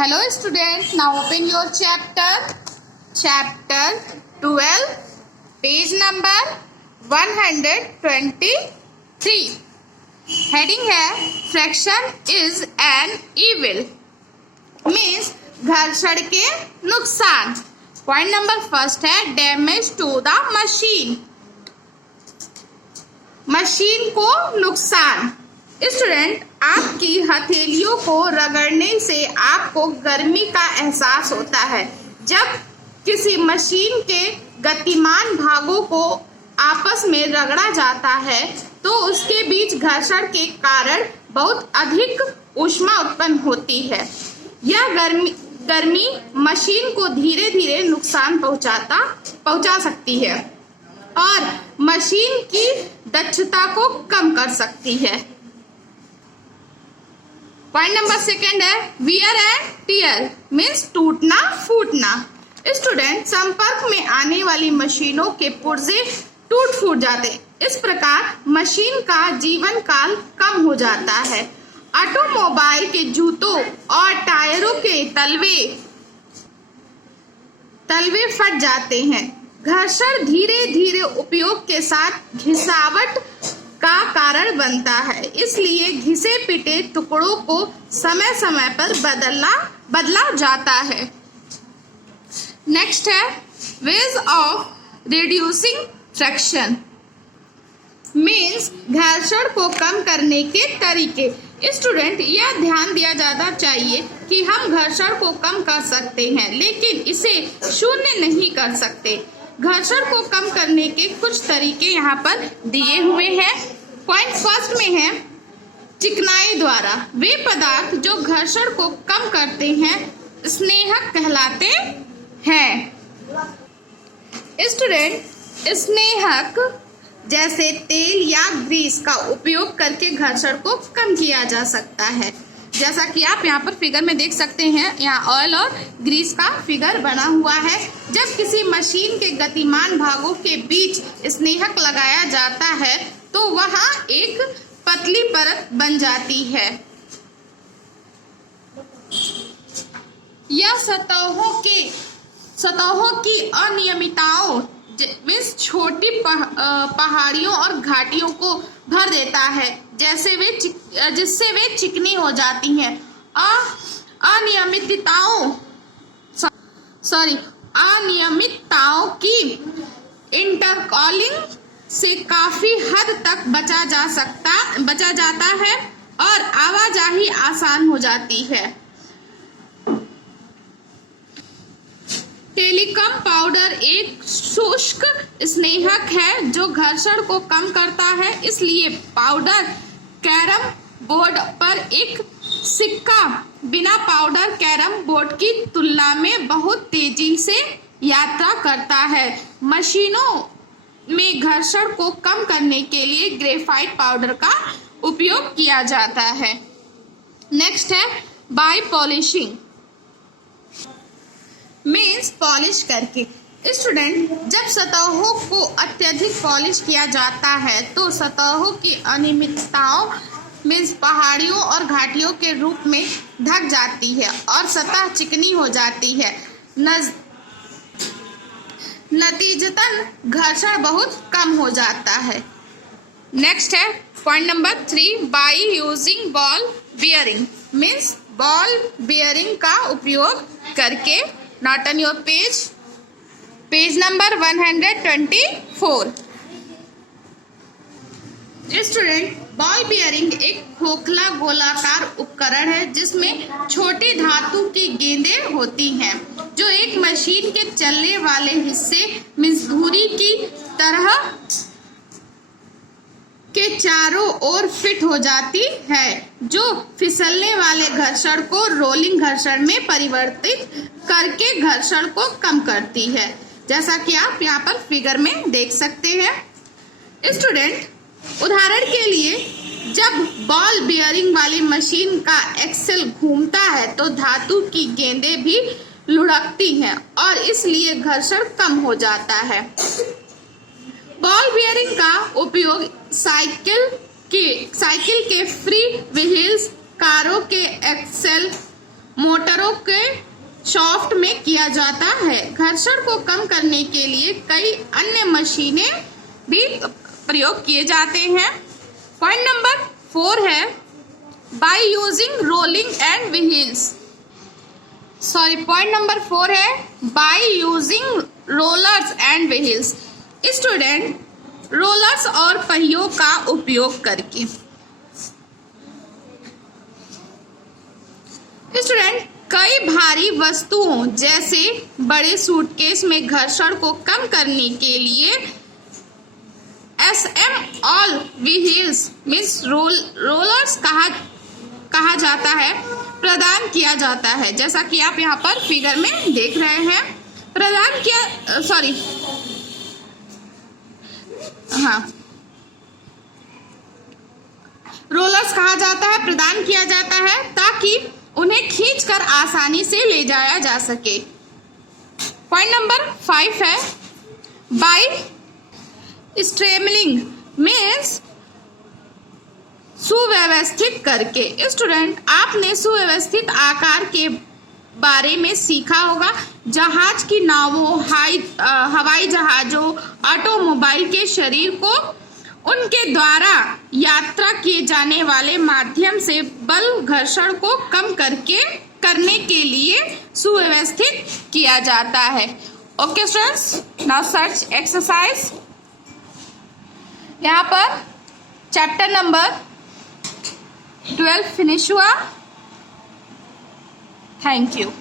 Hello student, now open your chapter 12, page number 123. Heading है friction is an evil, means घर्षण के नुकसान. Point number first है damage to the machine, machine को नुकसान. Student, आपकी हथेलियों को रगड़ने से आपको गर्मी का एहसास होता है. जब किसी मशीन के गतिमान भागों को आपस में रगड़ा जाता है तो उसके बीच घर्षण के कारण बहुत अधिक ऊष्मा उत्पन्न होती है. यह गर्मी मशीन को धीरे धीरे नुकसान पहुंचा सकती है और मशीन की दक्षता को कम कर सकती है. पॉइंट नंबर सेकेंड है वियर एंड टियर, मीन्स टूटना फूटना. स्टूडेंट, संपर्क में आने वाली मशीनों के पुर्जे टूट फूट जाते. इस प्रकार मशीन का जीवन काल कम हो जाता है. ऑटोमोबाइल के जूतों और टायरों के तलवे फट जाते हैं. घर्षण धीरे धीरे उपयोग के साथ घिसावट का कारण बनता है, इसलिए घिसे पिटे टुकड़ों को समय समय पर बदला जाता है. नेक्स्ट है ways of reducing fraction, means घर्षण को कम करने के तरीके. स्टूडेंट, यह ध्यान दिया जाना चाहिए कि हम घर्षण को कम कर सकते हैं लेकिन इसे शून्य नहीं कर सकते. घर्षण को कम करने के कुछ तरीके यहाँ पर दिए हुए हैं. पॉइंट फर्स्ट में है चिकनाई द्वारा. वे पदार्थ जो घर्षण को कम करते हैं स्नेहक कहलाते हैं. स्टूडेंट, स्नेहक जैसे तेल या ग्रीस का उपयोग करके घर्षण को कम किया जा सकता है. जैसा कि आप यहाँ पर फिगर में देख सकते हैं, यहाँ ऑयल और ग्रीस का फिगर बना हुआ है. जब किसी मशीन के गतिमान भागों के बीच स्नेहक लगाया जाता है तो वहाँ एक पतली परत बन जाती है. यह सतहों की अनियमितताओं मीन्स छोटी पहाड़ियों और घाटियों को भर देता है जिससे वे चिकनी हो जाती हैं. अनियमितताओं की इंटरकॉलिंग से काफी हद तक बचा जाता है और आवाजाही आसान हो जाती है. टेलिकम पाउडर एक शुष्क स्नेहक है जो घर्षण को कम करता है, इसलिए पाउडर कैरम बोर्ड पर एक सिक्का बिना पाउडर कैरम बोर्ड की तुलना में बहुत तेजी से यात्रा करता है. मशीनों में घर्षण को कम करने के लिए ग्रेफाइट पाउडर का उपयोग किया जाता है. नेक्स्ट है बाय पॉलिशिंग, मीन्स पॉलिश करके. स्टूडेंट, जब सतहों को अत्यधिक पॉलिश किया जाता है तो सतहों की अनियमितताओं मीन्स पहाड़ियों और घाटियों के रूप में ढक जाती है और सतह चिकनी हो जाती है. नतीजतन घर्षण बहुत कम हो जाता है. नेक्स्ट है point number 3 by using ball bearing, means ball bearing का उपयोग करके. Not on your page number 124. Student, ball bearing एक खोखला गोलाकार उपकरण है जिसमें छोटी धातु की गेंदें होती हैं जो एक मशीन के चलने वाले हिस्से मीन्स धुरी की तरह के चारों ओर फिट हो जाती है जो फिसलने वाले घर्षण को रोलिंग घर्षण में परिवर्तित करके घर्षण को कम करती है, जैसा कि आप यहाँ पर फिगर में देख सकते हैं. स्टूडेंट, उदाहरण के लिए जब बॉल बियरिंग वाली मशीन का एक्सेल घूमता है तो धातु की गेंदें भी लुढ़कती हैं और इसलिए घर्षण कम हो जाता है. बॉल बियरिंग का उपयोग साइकिल के फ्री व्हील्स, कारों के एक्सेल, मोटरों के शाफ्ट में किया जाता है। घर्षण को कम करने के लिए कई अन्य मशीनें भी प्रयोग किए जाते हैं। पॉइंट नंबर 4 है by using rolling and wheels. Point number 4 है by using rollers and wheels. Student, rollers और पहियों का उपयोग करके स्टूडेंट कई भारी वस्तुओं जैसे बड़े सूटकेस में घर्षण को कम करने के लिए SM all wheels means rollers कहा जाता है, प्रदान किया जाता है। जैसा कि आप यहाँ पर फिगर में देख रहे हैं, रोलर्स कहा जाता है, प्रदान किया जाता है ताकि उन्हें खींचकर आसानी से ले जाया जा सके। पॉइंट नंबर 5 है बाय स्ट्रेमलिंग मीन्स सुव्यवस्थित करके। स्टूडेंट, आपने सुव्यवस्थित आकार के बारे में सीखा होगा। जहाज की नावों, हवाई जहाजों, ऑटोमोबाइल के शरीर को उनके द्वारा यात्रा किए जाने वाले माध्यम से बल घर्षण को कम करने के लिए सुव्यवस्थित किया जाता है। Okay students, now search exercise. यहाँ पर चैप्टर नंबर 12 फिनिश हुआ। Thank you.